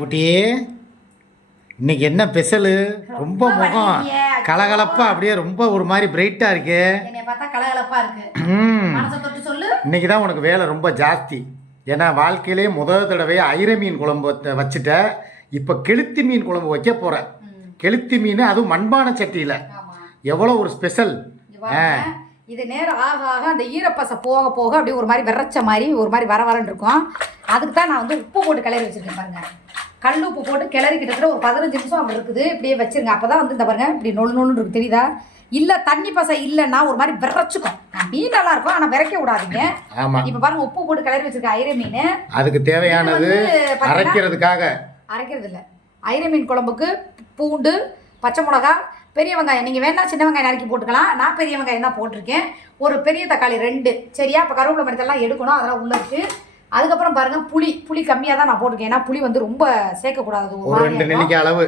குட்டியே இன்னைக்கு என்ன ஸ்பெஷலு? ரொம்ப முகம். கலகலப்பா அப்படியே ரொம்ப ஒரு மாதிரி பிரைட்டா இருக்கு. இன்னைக்கு தான் உனக்கு வேலை ரொம்ப ஜாஸ்தி. ஏன்னா வாழ்க்கையிலே முதல் தடவை ஐர மீன் குழம்பு வச்ச- வச்சுட்ட. இப்போ கெளுத்தி மீன் குழம்பு வைக்க ம், கெளுத்தி மீன் அதுவும் மண்பானை சட்டியில். எவ்வளோ ஒரு ஸ்பெஷல். இது நேரம் ஆக ஆக அந்த ஈரப்பசை போக போக அப்படியே ஒரு மாதிரி விரைச்ச மாதிரி ஒரு மாதிரி வர வரன்னு இருக்கும். அதுக்கு தான் நான் வந்து உப்பு போட்டு கிளறி வச்சிருக்கேன் பாருங்க. கல் உப்பு போட்டு கிளறி கிட்டத்தட்ட ஒரு பதினஞ்சு நிமிஷம் அப்படி இருக்குது. இப்படியே வச்சிருங்க. அப்போ தான் வந்து இந்த பாருங்க இப்படி நொல் நொல்னு இருக்கு தெரியுதா? இல்லை தண்ணி பசை இல்லைன்னா ஒரு மாதிரி விரைச்சிக்கும். மீன் நல்லா இருக்கும் ஆனால் விரைக்க விடாதீங்க. ஆமாம் இப்போ பாருங்க உப்பு போட்டு கிளறி வச்சிருக்க ஐர மீன். அதுக்கு தேவையானது அரைக்கிறதுக்காக. அரைக்கிறது இல்லை. ஐர மீன் குழம்புக்கு பூண்டு பச்சை மிளகா பெரிய வெங்காயம். நீங்கள் வேணா சின்ன வெங்காயம் நறுக்கி போட்டுக்கலாம். நான் பெரிய வெங்காயம் தான் போட்டிருக்கேன். ஒரு பெரிய தக்காளி ரெண்டு. சரியா? இப்போ கருவேப்பிலை மரத்தெல்லாம் எடுக்கணும். அதெல்லாம் உள்ள இருக்கு. அதுக்கப்புறம் பாருங்க புளி புளி கம்மியாக தான் நான் போட்டிருக்கேன். ஏன்னா புளி வந்து ரொம்ப சேர்க்கக்கூடாது. ரெண்டு. நெல்லிக்காய் அளவு.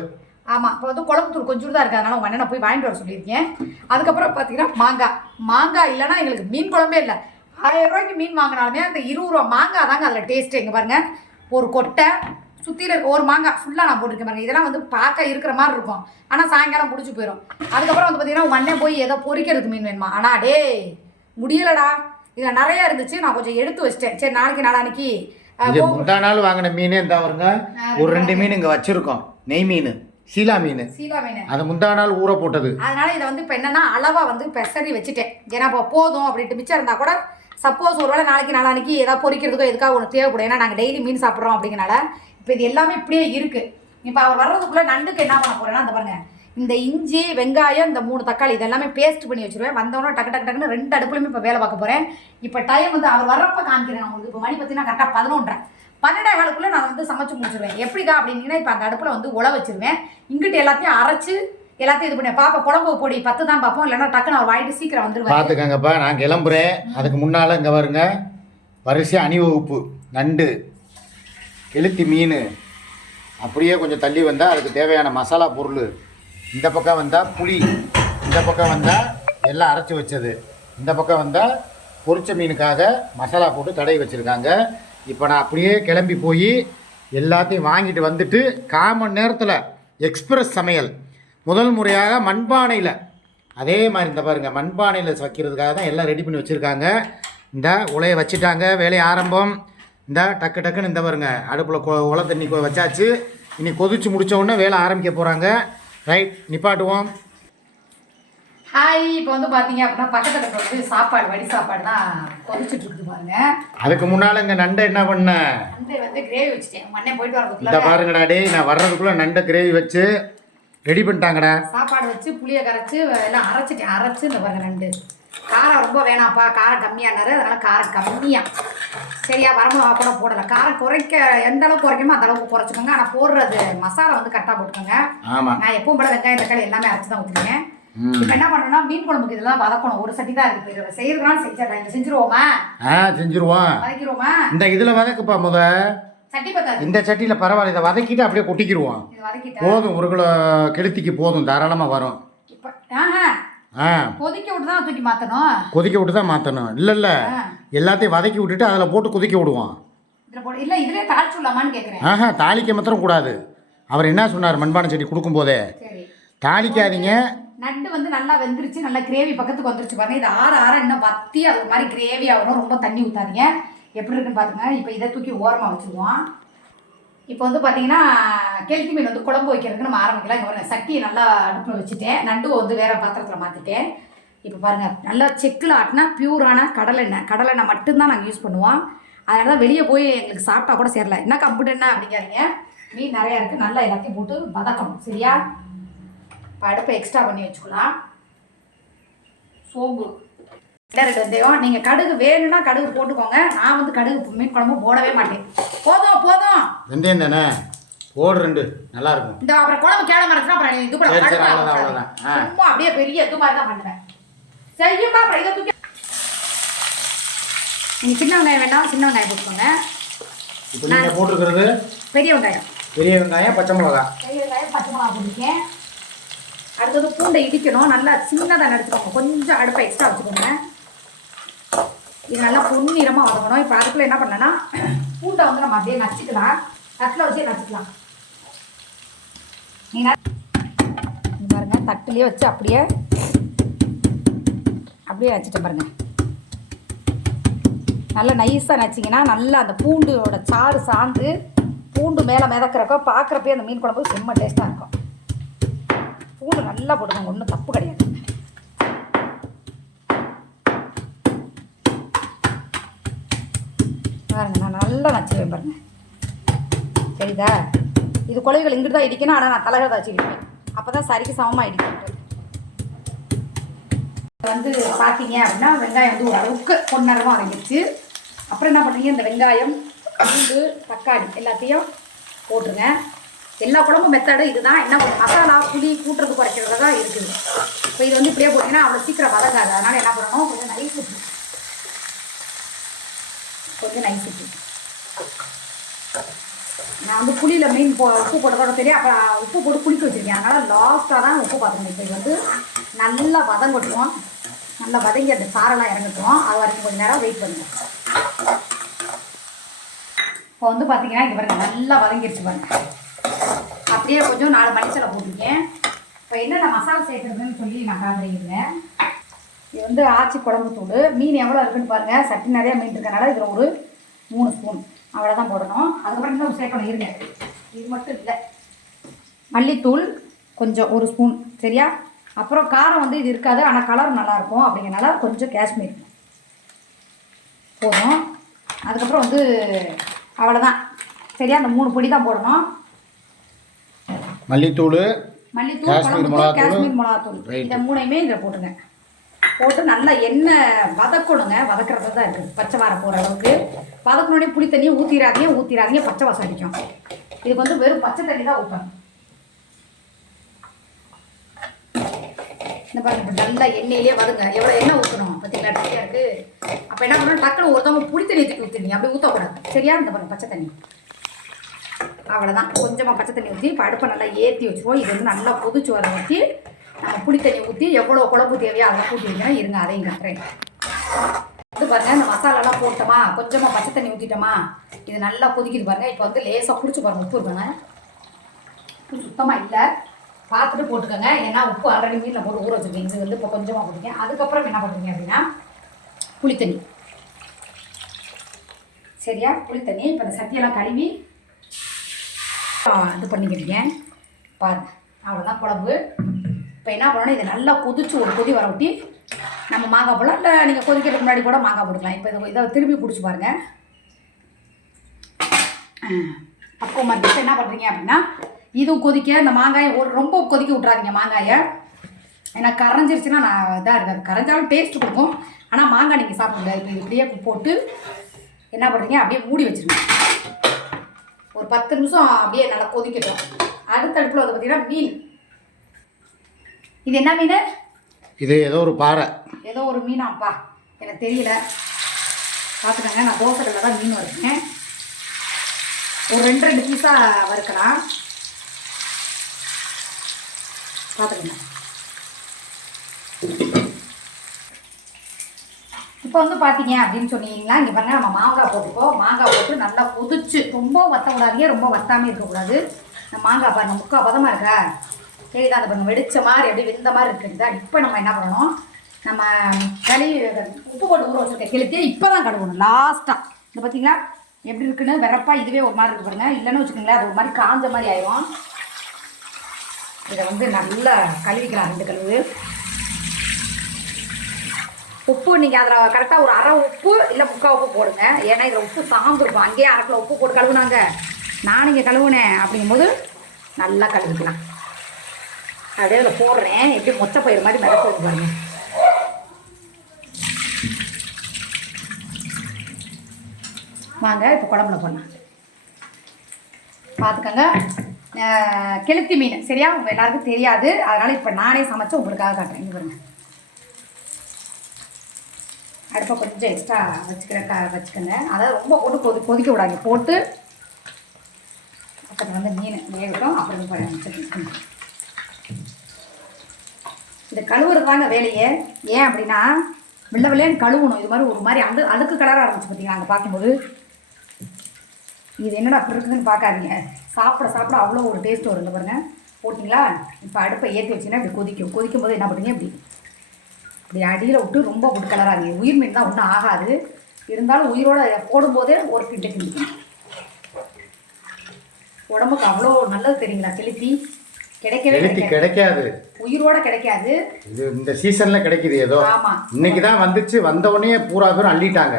ஆமாம் இப்போ வந்து குழம்பு தூள் கொஞ்சம் தான் இருக்குது அதனால உங்கள் அண்ணனை போய் வாங்கிட்டு வர சொல்லியிருக்கேன். அதுக்கப்புறம் பார்த்தீங்கன்னா மாங்காய். மாங்காய் இல்லைன்னா எங்களுக்கு மீன் குழம்பே இல்லை. ஆயிரம் ரூபாய்க்கு மீன் வாங்கினாலுமே அந்த இருபது ரூபா மாங்காய் தாங்க அதில் டேஸ்ட்டு எங்கே பாருங்க ஒரு கொட்டை சுற்றியில் இருக்க ஒரு மாங்காய் ஃபுல்லாக நான் போட்டிருக்கேன் பாருங்க. இதெல்லாம் வந்து பார்க்க இருக்கிற மாதிரி இருக்கும். ஆனால் சாயங்காலம் முடிச்சு போயிடும் அதுக்கப்புறம் வந்து பார்த்தீங்கன்னா உங்கள் அண்ணன் போய் ஏதோ பொரிக்கிறதுக்கு மீன் வேணுமா? ஆனால் டேய் முடியலடா. இதில் நிறையா இருந்துச்சு. நான் கொஞ்சம் எடுத்து வச்சிட்டேன். சரி நாளைக்கு போ- முந்தா நாள் வாங்கின மீனே இந்த வருங்க. ஒரு ரெண்டு மீன் இங்கே வச்சிருக்கோம். நெய் மீன் சீலா மீன். சீலா மீன். அது முந்தா நாள் ஊற போட்டது. அதனால இதை வந்து இப்போ என்னன்னா அளவாக வந்து பெசரி வச்சுட்டேன். ஏன்னா இப்போ போதும் அப்படின்ட்டு மிச்சம் இருந்தால் கூட சப்போஸ் ஒருவேளை நாளைக்கு நாளான்னைக்கு ஏதாவது பொரிக்கிறதுக்கோ எதுக்காக ஒன்று தேவைப்படும். ஏன்னா நாங்கள் டெய்லி மீன் சாப்பிட்றோம் அப்படிங்கனால இப்போ இது எல்லாமே இப்படியே இருக்குது இப்போ அவர் வர்றதுக்குள்ளே நண்டுக்கு என்ன பண்ண போறேன்னா அந்த பாருங்க. இந்த இஞ்சி வெங்காயம் இந்த மூணு தக்காளி இதெல்லாமே பேஸ்ட் பண்ணி வச்சுருவேன். வந்தோன்னா டக்கு டக்கு டக்குன்னு ரெண்டு அடுப்புலையுமே இப்போ வேலை பார்க்க போகிறேன் இப்போ டைம் வந்து அவர் வர்றப்ப காமிக்கிறேன் உங்களுக்கு. இப்போ மணி பார்த்தீங்கன்னா கரெக்டாக பதினொன்றரை. பன்னெண்டே காலுக்குள்ளே நான் வந்து சமைச்சு முடிச்சிருவேன். எப்படிக்கா அப்படின்னீங்கன்னா இப்போ அந்த அடுப்பில் வந்து உழ வச்சிருவேன். இங்கிட்டு எல்லாத்தையும் அரைச்சு எல்லாத்தையும் இது பண்ணி பாப்பா குழம்பு பொடி பத்து தான் பார்ப்போம் இல்லைன்னா டக்குன்னு அவர் வாங்கிட்டு சீக்கிரம் வந்துருவாரு. பார்த்துக்கங்கப்பா நான் கிளம்புறேன். அதுக்கு முன்னால் இங்கே வருங்க வரிசை அணிவகுப்பு நண்டு கெளுத்தி மீன் அப்படியே கொஞ்சம் தள்ளி வந்தால் அதுக்கு தேவையான மசாலா பொருள் இந்த பக்கம் வந்தால் புளி இந்த பக்கம் வந்தால் எல்லாம் அரைச்சி வச்சது. இந்த பக்கம் வந்தால் பொரிச்ச மீனுக்காக மசாலா போட்டு தடவி வச்சுருக்காங்க. இப்போ நான் அப்படியே கிளம்பி போய் எல்லாத்தையும் வாங்கிட்டு வந்துட்டு கால் மணி நேரத்தில் எக்ஸ்பிரஸ் சமையல். முதல் முறையாக மண்பானையில். அதே மாதிரி இந்த பாருங்க மண்பானையில் வைக்கிறதுக்காக தான் எல்லாம் ரெடி பண்ணி வச்சுருக்காங்க. இந்த உலையை வச்சுட்டாங்க வேலையை ஆரம்பம். இந்த டக்கு டக்குன்னு இந்த பாருங்க அடுப்பில் கொ உலை தண்ணி வச்சாச்சு. இனி கொதிச்சு முடித்த உடனே வேலை ஆரம்பிக்க போகிறாங்க ரைட் நிப்பாட்டுவோம். ஹாய் இப்போ வந்து பார்த்தீங்க அப்படின்னா பக்கத்தில் வந்து சாப்பாடு வடி சாப்பாடு தான் கொதிச்சுட்டு இருக்குது பாருங்க. அதுக்கு முன்னால் இங்கே நண்டை என்ன பண்ணேன் வந்து வந்து கிரேவி வச்சுட்டேன். மண்ணே போயிட்டு இந்த வரதுக்குள்ள பாருங்கடா டேய் நான் வர்றதுக்குள்ளே நண்டை கிரேவி வச்சு ரெடி பண்ணிட்டாங்கடா. சாப்பாடு வச்சு புளியை கரைச்சி எல்லாம் அரைச்சிட்டேன். அரைச்சு இந்த பாருங்க ரெண்டு காரம் ரொம்ப வேணாம்ப்பா. காரம் கம்மியானாரு. அதனால காரம் கம்மியா. சரியா வரமிளகா கூட போடலை. காரம் குறைக்க எந்த அளவுக்கு குறைக்குமோ அந்த அளவுக்கு குறைச்சிக்கோங்க. ஆனால் போடுறது மசாலா வந்து கரெக்டாக போட்டுக்கோங்க. ஆமாம் நான் எப்பவும் போல வெங்காயம் தக்காளி எல்லாமே அரைச்சு தான் ஊற்றுவேன் இப்போ என்ன பண்ணணும்னா மீன் குழம்புக்கு இதெல்லாம் வதக்கணும். ஒரு சட்டி தான் இருக்கு. செய்யறதுனால செஞ்சிடலாம் இதை செஞ்சிருவோமா? ஆ செஞ்சுருவோம். வதக்கிடுவோமா இந்த இதில் வதக்குப்பா முத. சட்டி பத்தாது. இந்த சட்டியில் பரவாயில்ல. இதை வதக்கிட்டு அப்படியே கொட்டிக்கிடுவோம் இது வதக்கிட்டா? போதும். ஒரு கிலோ கெளுத்திக்கு போதும். தாராளமாக வரும். இப்போ ஆஹா. ஆ. கொதிக்க விட்டு தான் தூக்கி மாற்றணும் கொதிக்க விட்டு தான் மாற்றணும் இல்லை. இல்லை எல்லாத்தையும் வதக்கி விட்டுட்டு அதில் போட்டு கொதிக்க விடுவோம். இல்லை இதுலேயே தாளிச்சு விடலாமான்னு கேட்குறேன் ஆஹா தாளிக்க மாத்திரம் கூடாது. அவர் என்ன சொன்னார் மண்பானை செடி கொடுக்கும்போதே? சரி. தாளிக்காதீங்க. நண்டு வந்து நல்லா வெந்துருச்சு நல்லா கிரேவி பக்கத்துக்கு வந்துருச்சு பாருங்க. இது ஆற ஆற இன்னும் வத்தி அது மாதிரி கிரேவி ஆகணும். ரொம்ப தண்ணி ஊற்றாதீங்க எப்படி இருக்குன்னு பாருங்க இப்போ இதை தூக்கி ஓரமாக வச்சுருவோம். இப்போ வந்து பார்த்தீங்கன்னா கெளுத்தி மீன் வந்து குழம்பு வைக்கிறதுக்கு நம்ம ஆரம்பிக்கலாம். இங்கே பாருங்க சட்டியை நல்லா அடுப்பில் வச்சுட்டேன். நண்டுவை வந்து வேறு பாத்திரத்தில் மாற்றிட்டேன் இப்போ பாருங்கள் நல்லா செக்கில் ஆட்டினா பியூரான கடலெண்ணெய். கடலெண்ணெய் மட்டும்தான் நாங்கள் யூஸ் பண்ணுவோம். அதனால தான் வெளியே போய் எங்களுக்கு சாப்பிட்டா கூட சேரல. என்ன கம்ப்யூட்டர் என்ன அப்படிங்காதீங்க. மீன் நிறையா இருக்குது நல்லா எல்லாத்தையும் போட்டு வதக்கணும். சரியா? இப்போ அடுப்பை எக்ஸ்ட்ரா பண்ணி வச்சுக்கலாம். சோம்பு. ரெண்டு வெந்தயம்? நீங்கள் கடுகு வேணும்னா கடுகு போட்டுக்கோங்க. நான் வந்து கடுகு மீன் குழம்பு போடவே மாட்டேன். போதும் போதும். வெந்தயம் தானே போடு ரெண்டு நல்லா இருக்கும் இந்த அப்புறம் குழம்பு கேள மரத்துனா அப்புறம் இது கூட சரி, சரி. அவ்வளவுதான். ஆ. சும்மா அப்படியே பெரிய இது மாதிரி தான் பண்ணுவேன். செய்யுமா அப்புறம் இதை தூக்கி நீங்கள் சின்ன வெங்காயம் வேணாம் சின்ன வெங்காயம் போட்டுக்கோங்க. இப்போ நீங்கள் போட்டிருக்கிறது பெரிய வெங்காயம். பெரிய வெங்காயம் பச்சை மிளகா. பெரிய வெங்காயம் பச்சை மிளகா போட்டிருக்கேன். அடுத்தது பூண்டை இடிக்கணும். நல்லா சின்னதாக நடிச்சுக்கோங்க கொஞ்சம் அடுப்பை எக்ஸ்ட்ரா வச்சுக்கோங்க. இது நல்லா பொன்னிறமாக வதங்கணும். இப்போ அதுக்குள்ள என்ன பண்ணேன்னா பூண்டை வந்து நம்ம அப்படியே நச்சுக்கலாம். தட்டில் வச்சே நச்சுக்கலாம். நீங்கள் பாருங்க தட்டுலேயே வச்சு அப்படியே அப்படியே நச்சுட்டேன் பாருங்கள் நல்லா நைஸாக நச்சிங்கன்னா நல்லா அந்த பூண்டோட சாறு சாந்து பூண்டு மேலே மிதக்கிறக்கோ பார்க்குறப்பே அந்த மீன் குழம்பு செம்ம டேஸ்ட்டாக இருக்கும். பூண்டு நல்லா போடுங்க ஒன்றும் தப்பு கிடையாது. பாருங்கள் நான் நல்லா வச்சுருவேன் பாருங்கள் சரிதா? இது குழவைகள் இங்கிட்டு தான் இடிக்கணும் ஆனால் நான் தலைகளை வச்சுக்கிட்டேன் அப்போ தான் சரிக்கு சமமாக இடிக்கிட்டு வந்து பார்த்தீங்க அப்படின்னா வெங்காயம் வந்து ஓரளவுக்கு பொன்னரமாக வதங்கிடுச்சு. அப்புறம் என்ன பண்ணுறீங்க இந்த வெங்காயம் பூண்டு தக்காளி எல்லாத்தையும் போட்டுருங்க. எல்லா குழம்பும் மெத்தடு இதுதான். என்ன பண்ணும் மசாலா புளி கூட்டுறது குறைக்கிறது தான் இருக்குது. இப்போ இது வந்து இப்படியே போட்டிங்கன்னா அவ்வளோ சீக்கிரம் வதங்காது. அதனால் என்ன பண்ணணும் கொஞ்சம் நைட்டு கொஞ்சம் நைஸ் நான் வந்து புளியில் மீன் போ உப்பு போட்டதோட தெரியும். அப்போ உப்பு போட்டு குளிக்க வச்சுருக்கேன். அதனால் லாஸ்ட்டாக தான் உப்பு பார்த்துக்கணும். இப்போ இது வந்து நல்லா வதங்கட்டும். நல்லா வதங்கி அந்த சாரெல்லாம் இறங்கட்டும். அது வரைக்கும் கொஞ்சம் நேரம் வெயிட் பண்ணுங்க. இப்போ வந்து பார்த்தீங்கன்னா இங்கே பாருங்கள் நல்லா வதங்கிருச்சு பாருங்க. அப்படியே கொஞ்சம் நாலு மணிச்சலை போட்டிருக்கேன். இப்போ என்னென்ன மசாலா சேர்க்குறதுன்னு சொல்லி நான் காட்டுறேன் இது வந்து ஆச்சி குழம்பு தூள். மீன் எவ்வளோ இருக்குன்னு பாருங்கள் சட்டி நிறையா மீன் இருக்கனால இதில் ஒரு மூணு ஸ்பூன். அவ்வளோதான் போடணும். அதுக்கப்புறம் இன்னும் சேர்க்கணும் இருங்க. இது மட்டும் இல்லை. மல்லித்தூள் கொஞ்சம் ஒரு ஸ்பூன். சரியா? அப்புறம் காரம் வந்து இது இருக்காது. ஆனால் கலர் நல்லாயிருக்கும் அப்படிங்கிறனால கொஞ்சம் காஷ்மீர். போதும். அதுக்கப்புறம் வந்து அவ்வளோதான் சரியா? அந்த மூணு பொடி தான் போடணும். மல்லித்தூள் மல்லித்தூள் காஷ்மீர் மிளகாத்தூள். காஷ்மீர் மிளகாத்தூள். Right. இதை மூணையுமே இதில் போட்டுங்க போட்டு நல்லா எண்ணெய் வதக்கணுங்க. வதக்கிறது தான் இருக்குது பச்சை வாரம் போகிற அளவுக்கு. வதக்கணுன்னே புளி தண்ணியை ஊற்றிடாதீங்க ஊற்றிடாதீங்க பச்சை வாசம் அடிக்கும். இதுக்கு வந்து வெறும் பச்சை தண்ணி தான் ஊற்றணும் இந்த பாருங்க நல்லா எண்ணெயிலே வதங்க எவ்வளோ எண்ணெய் ஊற்றணும் பார்த்தீங்களா டேஸ்டியாக இருக்குது அப்போ என்ன பண்ணணும்? டக்குனு ஒருத்தவங்க புளி தண்ணி தூக்கி ஊற்றிடுங்க அப்படி ஊற்றக்கூடாது சரியா? இந்த பாருங்க பச்சை தண்ணி. அவ்வளோதான் கொஞ்சமாக பச்சை தண்ணி ஊற்றி இப்போ அடுப்பை நல்லா ஏற்றி வச்சுருவோம். இது வந்து நல்லா கொதிச்சு வர ஊற்றி புளி தண்ணி ஊற்றி எவ்வளோ குழம்பு தேவையோ அதை கூட்டி வைக்கிறேன். இருங்க அதையும் கட்டுறேன். இது பாருங்கள் இந்த மசாலாலாம் போட்டோமா? கொஞ்சமாக பச்சை தண்ணி ஊற்றிட்டோமா இது நல்லா கொதிக்குது பாருங்கள் இப்போ வந்து லேசாக பிடிச்சி பாருங்க உப்பு இருக்காங்க. உப்பு சுத்தமாக இல்லை. பார்த்துட்டு போட்டுக்கோங்க. ஏன்னா உப்பு ஆல்ரெடி மீனில் போட்டு ஊற வச்சுருக்கேன். இது வந்து இப்போ கொஞ்சமாக போட்டுக்கேன். அதுக்கப்புறம் என்ன பண்ணுறீங்க அப்படின்னா புளித்தண்ணி சரியா? புளித்தண்ணி இப்போ இந்த சத்தியெல்லாம் கழுவி இது பண்ணிக்கிட்டீங்க பாருங்க. அவ்வளோதான் குழம்பு. இப்போ என்ன பண்ணணும் இதை நல்லா கொதிச்சு ஒரு கொதி வர விட்டி நம்ம மாங்காய் போடலாம். இல்லை நீங்கள் கொதிக்கிறதுக்கு முன்னாடி கூட மாங்காய் போட்டுக்கலாம். இப்போ இதை இதை திரும்பி குடிச்சு பாருங்கள் பக்குவமாக இருக்கு. என்ன பண்ணுறீங்க அப்படின்னா இதுவும் கொதிக்க இந்த மாங்காயை ஒரு ரொம்ப கொதிக்க விட்றாதீங்க மாங்காயை. ஏன்னா கரைஞ்சிருச்சுன்னா நான் இதாக இருக்காது. கரைஞ்சாலும் டேஸ்ட் கொடுக்கும். ஆனால் மாங்காய் நீங்கள் சாப்பிடுங்க. இப்போ இப்படியே போட்டு என்ன பண்ணுறீங்க அப்படியே மூடி வச்சுருங்க. ஒரு பத்து நிமிஷம் அப்படியே நல்லா கொதிக்கட்டும். அடுத்த அடுப்பில் வந்து பார்த்தீங்கன்னா மீன். இது என்ன மீன்? இது ஏதோ ஒரு பாறை. ஏதோ ஒரு மீனாப்பா. எனக்கு தெரியல. பார்த்துக்கோங்க நான் தோசை கல்லில் தான் மீன் வறுக்கேன் ஒரு ரெண்டு ரெண்டு பீஸாக வறுக்கலாம். பார்த்துக்கோங்க இப்போ வந்து பார்த்தீங்க அப்படின்னு சொன்னீங்கன்னா இங்கே பாருங்க நம்ம மாங்காய் போட்டுப்போம் மாங்காய் போட்டு நல்லா கொதிச்சு ரொம்ப வத்தக்கூடாதீங்க ரொம்ப வத்தாமல் இருக்கக்கூடாது. இந்த மாங்காய் பாருங்க முக்கால் பதமாக இருக்கா? சரிதான் அந்த பாருங்க வெடிச்ச மாதிரி அப்படியே வெந்த மாதிரி இருக்குதா இப்போ நம்ம என்ன பண்ணணும்? நம்ம களி உப்பு போட்டு ஊற வச்சுருக்க கிழத்தி இப்போ தான் கழுவணும் லாஸ்ட்டாக இந்த பார்த்தீங்களா எப்படி இருக்குன்னு வெறப்பா இதுவே ஒரு மாதிரி இருக்கு பாருங்கள் இல்லைன்னு வச்சுக்கோங்களேன் அது ஒரு மாதிரி காஞ்ச மாதிரி ஆயிரும். இதை வந்து நல்லா கழுவிக்கலாம் ரெண்டு கழுவு. உப்பு நீங்கள் அதில் கரெக்டாக ஒரு அரை உப்பு இல்லை முக்கால் உப்பு போடுங்க. ஏன்னா இதில் உப்பு சாந்துருக்கும் அங்கேயே அரை கிலோ உப்பு போட்டு கழுவுனாங்க. நான் இங்கே கழுவுனேன் அப்படிங்கும்போது நல்லா கழுவிக்கலாம். அப்படியே அதில் போடுறேன். எப்படி மொச்சை பயிர் மாதிரி மிதக்குது பாருங்க. வாங்க இப்போ குழம்புல போடலாம். பார்த்துக்கோங்க கெளுத்தி மீன். சரியா? உங்கள் எல்லாருக்கும் தெரியாது. அதனால் இப்போ நானே சமைச்சு உங்களுக்காக காட்டுறேன். இங்கே பாருங்க. அடுப்பை கொஞ்சம் எக்ஸ்ட்ரா வச்சுக்கிறேன் வச்சுக்கோங்க. அதாவது ரொம்ப போட்டு கொதி கொதிக்க விடாங்க போட்டு அப்புறம் வந்து மீன் வேகட்டும். அப்புறம் பாருங்க இது கழுவுறது தாங்க வேலையே ஏன் அப்படின்னா வெள்ளை வெள்ளையன்னு கழுவணும். இது மாதிரி ஒரு மாதிரி அழு அழுக்கு கலராக இருந்துச்சு பார்த்தீங்களா அங்கே பார்க்கும்போது? இது என்னடா அப்படி இருக்குதுன்னு பார்க்காதீங்க. சாப்பிட சாப்பிட அவ்வளோ ஒரு டேஸ்ட் வருங்க பாருங்க. போட்டிங்களா? இப்போ அடுப்பை ஏற்றி வச்சிங்கன்னா இப்படி கொதிக்கும். கொதிக்கும் போது என்ன பண்ணுறீங்க இப்படி இப்படி அடியில் விட்டு ரொம்ப போட்டு கலராது உயிர் மீன் தான் ஒன்றும் ஆகாது. இருந்தாலும் உயிரோட போடும்போதே ஒரு கிண்டு கிண்டிக்கணும் உடம்புக்கு அவ்வளோ நல்லது தெரியுங்களா? கெளுத்தி கிடைக்கவே கிடைக்காது. உயிரோட கிடைக்காது. இது இந்த சீசன்ல கிடைக்குது ஏதோ. ஆமா. இன்னைக்கு தான் வந்துச்சு வந்த உடனே பூரா பேரும் அள்ளிட்டாங்க.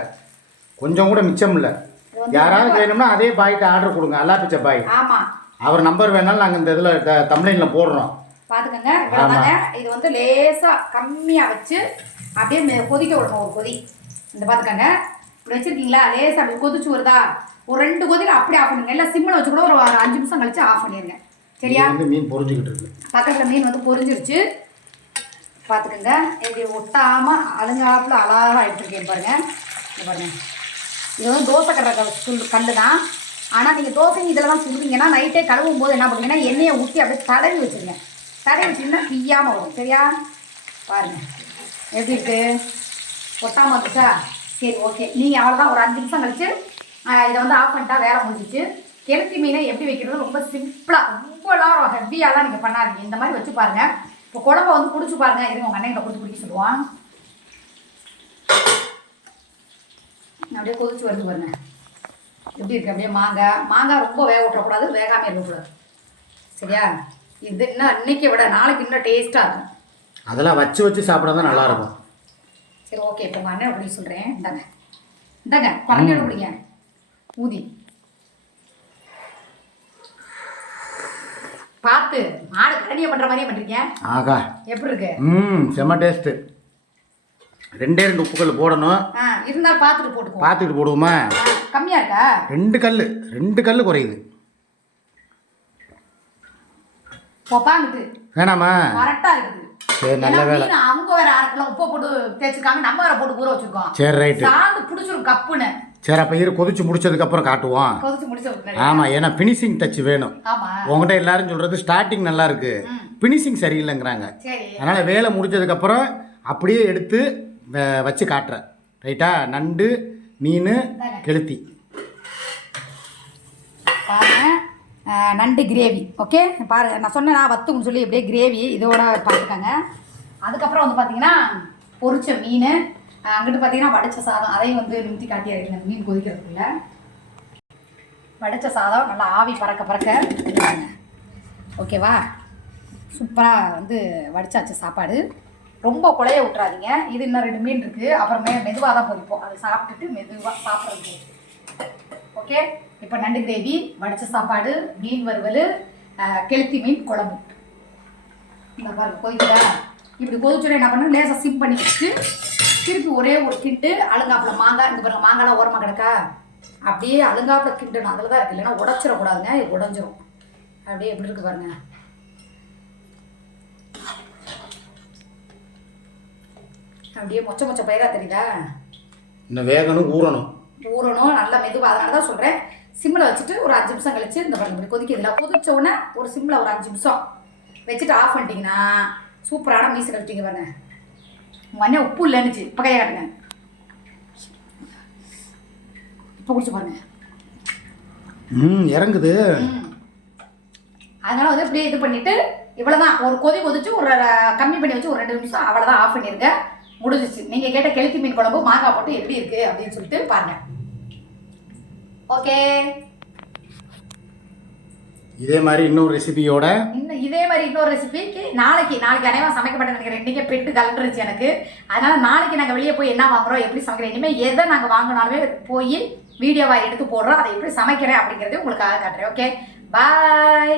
கொஞ்சம் கூட மிச்சம் இல்லை. யாராவது வேணும்னா அதே பாய்கிட்ட ஆர்டர் கொடுங்க. அல்லா பிச்சை பாய் ஆமாம் அவர் நம்பர் வேணாலும் நாங்கள் இந்த இதில் தமிழ்ல போடுறோம். பார்த்துக்கோங்க இவ்வளோதாங்க இது வந்து லேசாக கம்மியாக வச்சு அப்படியே கொதிக்க விடணும் ஒரு கொதி. இந்த பார்த்துக்கோங்க இப்படி வச்சுருக்கீங்களா? லேசாக அப்படி கொதிச்சு வருதா? ஒரு ரெண்டு கொதியில் அப்படியே ஆஃப் பண்ணுங்க எல்லாம் சிம்மில் வச்சு கூட ஒரு ஒரு அஞ்சு நிமிஷம் கழிச்சு ஆஃப் பண்ணிடுங்க. சரியா? இது வந்து மீன் பொரிஞ்சுக்கிட்டு இருக்கு. பக்கத்தில் மீன் வந்து பொரிஞ்சிருச்சு. பார்த்துக்கோங்க. இப்படி ஒட்டாமல் அழுங்காப்புல அழகாக எடுத்துருக்கேன் பாருங்க. இந்த பாருங்க. இது வந்து தோசை கட்டுற சுல் கல் தான் ஆனால் நீங்கள் தோசை இதில் தான் சுடுவீங்கன்னா நைட்டே கழுவும் போது என்ன பண்ணுவீங்கன்னா எண்ணெயை ஊற்றி அப்படியே தடவி வச்சுருங்க. தடவி வச்சிங்கன்னா பிய்யாமல் வரும். சரியா? பாருங்க. எப்படி இருக்கு? ஒட்டாமல் வந்துச்சா? சரி ஓகே நீங்கள் அவ்வளோதான் ஒரு அஞ்சு நிமிஷம் கழிச்சு ஆஹ், இதை வந்து ஆஃப் பண்ணிட்டா வேலை முடிஞ்சிச்சு. கெளுத்தி மீனை எப்படி வைக்கிறது ரொம்ப சிம்பிளாக ரொம்பலாம் ஹெவியாலாம் நீங்கள் பண்ணாதீங்க. இந்த மாதிரி வச்சு பாருங்கள் இப்போ குழம்ப வந்து குடிச்சு பாருங்க. இருங்க உங்கள் அண்ணன் கொடுத்து குடிக்க சொல்லுவான் அப்படியே கொதிச்சு வருது பாருங்க. எப்படி இருக்கு? அப்படியே மாங்காய் மாங்காய் ரொம்ப வேக விட்டுறக்கூடாது வேகாமல் இருக்கக்கூடாது. சரியா? இது இன்னும் இன்னைக்கு விட நாளைக்கு இன்னும் டேஸ்ட்டாக இருக்கும். அதெல்லாம் வச்சு வச்சு சாப்பிட தான் நல்லா இருக்கும். சரி ஓகே இப்போ உங்கள் அண்ணன் அப்படி சொல்கிறேன் இந்தாங்க. இந்தாங்க குழந்தையோட பிடிங்க. ஊதி. பார்த்து மாடு கரணியை பண்ணுற மாதிரியே பண்ணுறீங்க ஆகா. எப்படி இருக்கு? ம் செம்ம டேஸ்ட்டு. ரெண்டே ரெண்டு உப்புக்கல் போடணும். ஆ இருந்தாலும் பார்த்துட்டு போட்டுக்கோ. பார்த்துக்கிட்டு போடுவோமா? ஆ, கம்மியா இருக்கா? ரெண்டு கல் ரெண்டு கல் குறையுது. பொப்பாங்கிட்டு வேணாமா? கரெக்டா இருக்குது. சரி நல்ல வேலை. அவங்க வேற அரை கிலோ உப்பை போட்டு தேய்ச்சிருக்காங்க நம்ம வேற போட்டு ஊற வச்சிருக்கோம். சரி ரைட்டு. சாந்து பிடிச்சிரும் கப்புன்னு. சரி அப்போ இரு கொதிச்சு முடிச்சதுக்கப்புறம் காட்டுவோம். கொதிச்சு முடிச்ச பின்னாடி. ஆமாம் ஏன்னா ஃபினிஷிங் டச் வேணும். ஆமா. உங்ககிட்ட எல்லாரும் சொல்கிறது ஸ்டார்டிங் நல்லா இருக்கு. ஃபினிஷிங் சரியில்லைங்கிறாங்க. சரி. அதனால் வேலை முடிஞ்சதுக்கப்புறம் அப்படியே எடுத்து வச்சு காட்டுறேன். ரைட்டா நண்டு மீன் கெளுத்தி. நண்டு கிரேவி ஓகே பாருங்க நான் சொன்னேன் நான் வத்துக்குன்னு சொல்லி அப்படியே கிரேவி இதோட பார்த்துக்கோங்க அதுக்கப்புறம் வந்து பார்த்தீங்கன்னா பொரிச்ச மீன் அங்கிட்டு பார்த்தீங்கன்னா வடிச்ச சாதம் அதையும் வந்து நிறுத்தி காட்டி அந்த மீன் கொதிக்கிறதுக்குள்ள. வடிச்ச சாதம் நல்லா ஆவி பறக்க பறக்க. ஓகேவா சூப்பராக வந்து வடிச்சாச்சு சாப்பாடு. ரொம்ப குழைய விட்றாதீங்க இது இன்னும் ரெண்டு மீன் இருக்குது அப்புறமே மெதுவாக தான் பொதிப்போம் அதை சாப்பிட்டுட்டு மெதுவாக சாப்பிட்றது. ஓகே இப்போ நண்டு கிரேவி வடித்த சாப்பாடு மீன் வறுவல் கெளுத்தி மீன் குழம்பு. இந்த பாருங்க கொதிக்குதா? இப்படி கொதிச்சோடனே என்ன பண்ணணும்? லேசாக சிம் பண்ணி வச்சுட்டு திருப்பி ஒரே ஒரு கிண்டு அழுங்காப்புல மாங்காய் இந்த பாருங்க மாங்காய்லாம் ஓரமாக கிடக்கா? அப்படியே அழுங்காப்புல கிண்டணும் அதில் தான் இருக்கு இல்லைன்னா உடச்சிடக்கூடாதுங்க உடஞ்சிரும். அப்படியே எப்படி இருக்கு பாருங்க. அப்படியே மொச்ச மொச்ச பயிரா தெரியுதா? இன்னும் வேகணும் ஊறணும். ஊறணும் நல்லா மெதுவாக அதனால தான் சொல்கிறேன் சிம்மில் வச்சுட்டு ஒரு அஞ்சு நிமிஷம் கழிச்சு இந்த பாருங்க இப்படி கொதிக்கிறதுல கொதிச்ச உடனே ஒரு சிம்மில் ஒரு அஞ்சு நிமிஷம் வச்சுட்டு ஆஃப் பண்ணிட்டீங்கன்னா சூப்பரான மீசை கழிச்சிங்க பாருங்க. அண்ணன் உப்பு இல்லைன்னுச்சு இப்போ கையை காட்டுங்க. இப்போ குடிச்சு பாருங்க. ம் இறங்குது. அதனால வந்து இப்படியே இது பண்ணிட்டு இவ்வளவுதான். ஒரு கொதி கொதிச்சு ஒரு கம்மி பண்ணி வச்சு ஒரு ரெண்டு நிமிஷம் அவ்வளவுதான் ஆஃப் பண்ணிருங்க. முடிஞ்சிச்சு. நீங்க கேட்ட கெளுத்தி மீன் குழம்பு மாங்காய் போட்டு எப்படி இருக்கு அப்படின்னு சொல்லிட்டு பாருங்க. ஓகே இதே மாதிரி இன்னொரு ரெசிபியோட இன்னும் இதே மாதிரி இன்னொரு ரெசிபிக்கு நாளைக்கு நாளைக்கு அனைவரும் சமைக்கப்பட்ட நினைக்கிறேன். இன்னைக்கு பெட்டு கலந்துருச்சு எனக்கு. அதனால நாளைக்கு நாங்கள் வெளியே போய் என்ன வாங்குறோம் எப்படி சமைக்கிறோம் இனிமேல் எதை நாங்கள் வாங்கினாலுமே போய் வீடியோவாக எடுத்து போடுறோம். அதை எப்படி சமைக்கிறேன் அப்படிங்கிறதையும் உங்களுக்காக காட்டுறேன் ஓகே பாய்